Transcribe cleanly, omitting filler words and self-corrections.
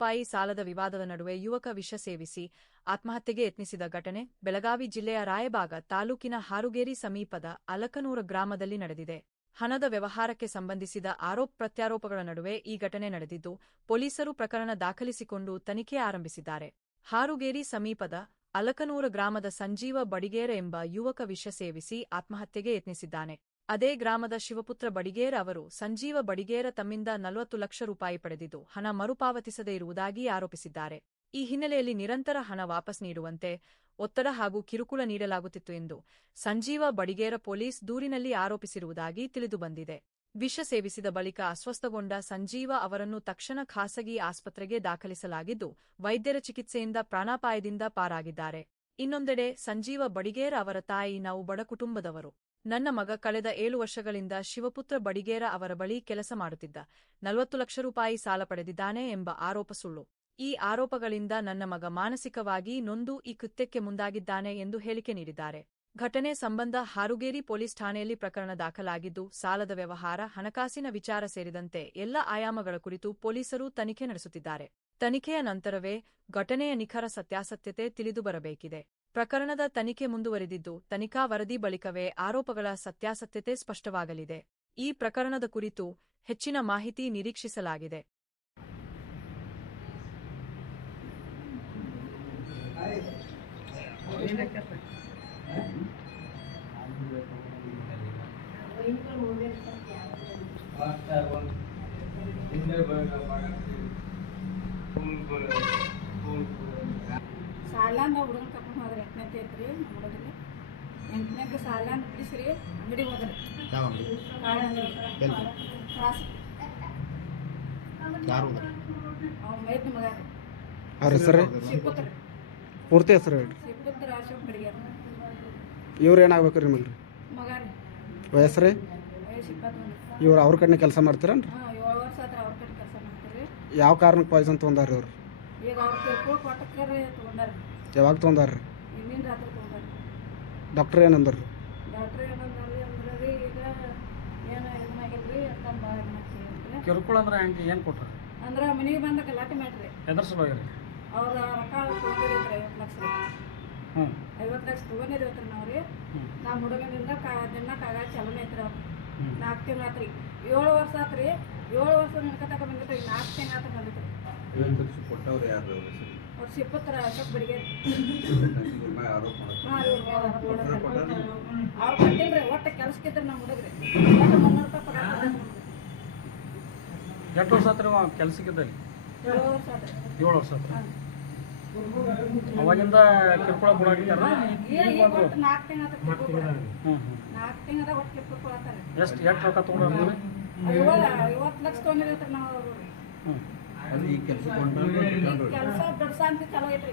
ರೂಪಾಯಿ ಸಾಲದ ವಿವಾದದ ನಡುವೆ ಯುವಕ ವಿಷ ಸೇವಿಸಿ ಆತ್ಮಹತ್ಯೆಗೆ ಯತ್ನಿಸಿದ ಘಟನೆ ಬೆಳಗಾವಿ ಜಿಲ್ಲೆಯ ರಾಯಬಾಗ ತಾಲೂಕಿನ ಹಾರುಗೇರಿ ಸಮೀಪದ ಅಲಕನೂರ ಗ್ರಾಮದಲ್ಲಿ ನಡೆದಿದೆ. ಹಣದ ವ್ಯವಹಾರಕ್ಕೆ ಸಂಬಂಧಿಸಿದ ಆರೋಪ-ಪ್ರತ್ಯಾರೋಪಗಳ ನಡುವೆ ಈ ಘಟನೆ ನಡೆದಿದ್ದು, ಪೊಲೀಸರು ಪ್ರಕರಣ ದಾಖಲಿಸಿಕೊಂಡು ತನಿಖೆ ಆರಂಭಿಸಿದ್ದಾರೆ. ಹಾರುಗೇರಿ ಸಮೀಪದ ಅಲಕನೂರ ಗ್ರಾಮದ ಸಂಜೀವ ಬಡಿಗೇರ ಎಂಬ ಯುವಕ ವಿಷ ಸೇವಿಸಿ ಆತ್ಮಹತ್ಯೆಗೆ ಯತ್ನಿಸಿದ್ದಾನೆ. ಅದೇ ಗ್ರಾಮದ ಶಿವಪುತ್ರ ಬಡಿಗೇರ ಅವರು ಸಂಜೀವ ಬಡಿಗೇರ ತಮ್ಮಿಂದ 40 ಲಕ್ಷ ರೂಪಾಯಿ ಪಡೆದಿದ್ದು ಹಣ ಮರುಪಾವತಿಸದೇ ಇರುವುದಾಗಿ ಆರೋಪಿಸಿದ್ದಾರೆ. ಈ ಹಿನ್ನೆಲೆಯಲ್ಲಿ ನಿರಂತರ ಹಣ ವಾಪಸ್ ನೀಡುವಂತೆ ಒತ್ತಡ ಹಾಗೂ ಕಿರುಕುಳ ನೀಡಲಾಗುತ್ತಿತ್ತು ಎಂದು ಸಂಜೀವ ಬಡಿಗೇರ ಪೊಲೀಸ್ ದೂರಿನಲ್ಲಿ ಆರೋಪಿಸಿರುವುದಾಗಿ ತಿಳಿದುಬಂದಿದೆ. ವಿಷ ಸೇವಿಸಿದ ಬಳಿಕ ಅಸ್ವಸ್ಥಗೊಂಡ ಸಂಜೀವ ಅವರನ್ನು ತಕ್ಷಣ ಖಾಸಗಿ ಆಸ್ಪತ್ರೆಗೆ ದಾಖಲಿಸಲಾಗಿದ್ದು, ವೈದ್ಯರ ಚಿಕಿತ್ಸೆಯಿಂದ ಪ್ರಾಣಾಪಾಯದಿಂದ ಪಾರಾಗಿದ್ದಾರೆ. ಇನ್ನೊಂದೆಡೆ ಸಂಜೀವ ಬಡಿಗೇರ ಅವರ ತಾಯಿ, ನಾವು ಬಡ ಕುಟುಂಬದವರು. ನನ್ನ ಮಗ ಕಳೆದ 7 ವರ್ಷಗಳಿಂದ ಶಿವಪುತ್ರ ಬಡಿಗೇರ ಅವರ ಬಳಿ ಕೆಲಸ ಮಾಡುತ್ತಿದ್ದ. 40 ಲಕ್ಷ ರೂಪಾಯಿ ಸಾಲ ಪಡೆದಿದ್ದಾನೆ ಎಂಬ ಆರೋಪ ಸುಳ್ಳು. ಈ ಆರೋಪಗಳಿಂದ ನನ್ನ ಮಗ ಮಾನಸಿಕವಾಗಿ ನೊಂದು ಈ ಕೃತ್ಯಕ್ಕೆ ಮುಂದಾಗಿದ್ದಾನೆ ಎಂದು ಹೇಳಿಕೆ ನೀಡಿದ್ದಾರೆ. ಘಟನೆ ಸಂಬಂಧ ಹಾರುಗೇರಿ ಪೊಲೀಸ್ ಠಾಣೆಯಲ್ಲಿ ಪ್ರಕರಣ ದಾಖಲಾಗಿದ್ದು, ಸಾಲದ ವ್ಯವಹಾರ, ಹಣಕಾಸಿನ ವಿಚಾರ ಸೇರಿದಂತೆ ಎಲ್ಲ ಆಯಾಮಗಳ ಕುರಿತು ಪೊಲೀಸರು ತನಿಖೆ ನಡೆಸುತ್ತಿದ್ದಾರೆ. ತನಿಖೆಯ ನಂತರವೇ ಘಟನೆಯ ನಿಖರ ಸತ್ಯಾಸತ್ಯತೆ ತಿಳಿದುಬರಬೇಕಿದೆ. ಪ್ರಕರಣದ ತನಿಖೆ ಮುಂದುವರೆದಿದ್ದು, ತನಿಖಾ ವರದಿ ಬಳಿಕವೇ ಆರೋಪಗಳ ಸತ್ಯಾಸತ್ಯತೆ ಸ್ಪಷ್ಟವಾಗಲಿದೆ. ಈ ಪ್ರಕರಣದ ಕುರಿತು ಹೆಚ್ಚಿನ ಮಾಹಿತಿ ನಿರೀಕ್ಷಿಸಲಾಗಿದೆ. ಸಾಲ ಹುಡುಗನ ಕರ್ಕೊಂಡು ಹೋದ್ರೆ 8ನೇ ಐತ್ರಿ. ನಮ್ಮ ಹುಡುಗರಿಗೆ 8ನೇ ಸಾಲ ಬಿಡಿಸ್ರಿ ಅಂಗಡಿ ಹೋದ್ರಿ. ಮೈತ್ನ ಮಗ ಅವ್ರ ಹೆಸರು ಶಿವಪುತ್ರ, ಪೂರ್ತಿ ಹೆಸರು ಹೇಳ್ರಿ. ಶಿವಪುತ್ರ ಶಿವ ಬಡಿಗೇರ ಇವ್ರು ಏನಾಗ್ಬೇಕ್ರಿ ನಿಮಗೆ? ಮಗ ರೀ. ವಯಸ್ಸು? ವಯಸ್ಸು 21. ಇವ್ರು ಅವ್ರ ಕಡೆ ಕೆಲಸ ಮಾಡ್ತೀರನ್ರಿ? 7 ವರ್ಷ ಆದ್ರೆ ಅವ್ರ ಕಡೆ ಕೆಲಸ ಮಾಡ್ತೀರಿ. ಯಾವ ಕಾರಣಕ್ಕೆ ಪಾಯ್ಸನ್ ತೊಗೊಂಡಾರ್ರಿ ಅವ್ರು? ಈಗ ಅವ್ರ ಕಿರ್ಕೊಳ್ ಕೊಟ್ಟಕ್ಕಾರೆ ತೊಗೊಂಡಾರ. ಯಾವಾಗ ತೊಗೊಂಡಾರ್ರಿ? ಇನ್ನಿನ ರಾತ್ರಿ ತೊಗೊಂಡಾರ. ಡಾಕ್ಟರ್ ಏನಂದ್ರಿ? ಡಾಕ್ಟರ್ ಏನಂದ್ರಿ ಅಂದ್ರೆ ರೀ, ಈಗ ಏನಾಗಿಲ್ರಿ ಅಂತ ಭಾಳ ಏನಾಗ್ತೀವಿ. ಕಿರುಕುಳ ಅಂದ್ರೆ ಹೆಂಗೆ ಏನು ಕೊಟ್ರ? ಅಂದ್ರೆ ಮನೆಗೆ ಬಂದ ಗಲಾಟೆ ಮಾಡ್ರಿ. ಎದ್ರ ಸಲುವಾಗಿ? ಅವ್ರ ರೊಕ್ಕ ತೊಗೊಂಡಿದ್ರಿ 50 ಲಕ್ಷ ರೀ. 50 ಲಕ್ಷ ತೊಗೊಂಡಿದ್ರಿ ನಾವು ರೀ. ನಮ್ಮ ಹುಡುಗನಿಂದ ದಿನ ಕಾಗ ಚಲನೆ ಐತ್ರಿ. ಅವ್ರು 4 ತಿಂಗಳು ಆತ್ರಿ. 7 ವರ್ಷ ಆತ್ರಿ. 7 ವರ್ಷ ನಡ್ಕೊತಕ ಬಂದಿತ್ತು. ಈಗ 4 ತಿಂಗಳು ಆತ ಬಂದಿತ್ತು. ಕೊಟ್ಟವ್ರು ಯಾರು? ಅವ್ರ ಶಿವಪುತ್ರ ಅಶೋಕ್ ಬಡಿಗೇರ. ಅವ್ರು ಕೊಟ್ಟಿಲ್ರಿ. ಒಟ್ಟು ಕೆಲಸಕ್ಕಿದ್ರು ನಮ್ಮ ಹುಡುಗ್ರಿ. ಒಟ್ಟು 300 ರೂಪಾಯಿ ಪಗಾರ. ಎಷ್ಟು ವರ್ಷ ಆತ್ರಿ ಕೆಲಸಕ್ಕಿದ್ದಲ್ಲಿ? 7 ವರ್ಷ ಆತ್ರಿ. 7 ವರ್ಷ ಆತ್ರಿ. ಅವಾಗಿಂದ ಕಿರುಕುಳ ಬಿಡಾಕಿತ್ತಾರ? ಈಗ ಒಟ್ಟು 4 ತಿಂಗಳು ಆತ. 4 ತಿಂಗಳದಾಗ ಒಟ್ಟು ಕಿರುಕುಳ ಕೊಡತ್ತಾರೆ. ಎಷ್ಟು ರೊಕ್ಕ ತೊಗೊಂಡ್ರಿ? 50 ಲಕ್ಷ ತೊಗೊಂಡಿರ್ತೀವಿ ನಾವು. ಈ ಕೆಲಸ ಕೆಲಸ ಬಿಡ್ಸ ಅಂತ ಚಲೋ ಐತ್ರಿ.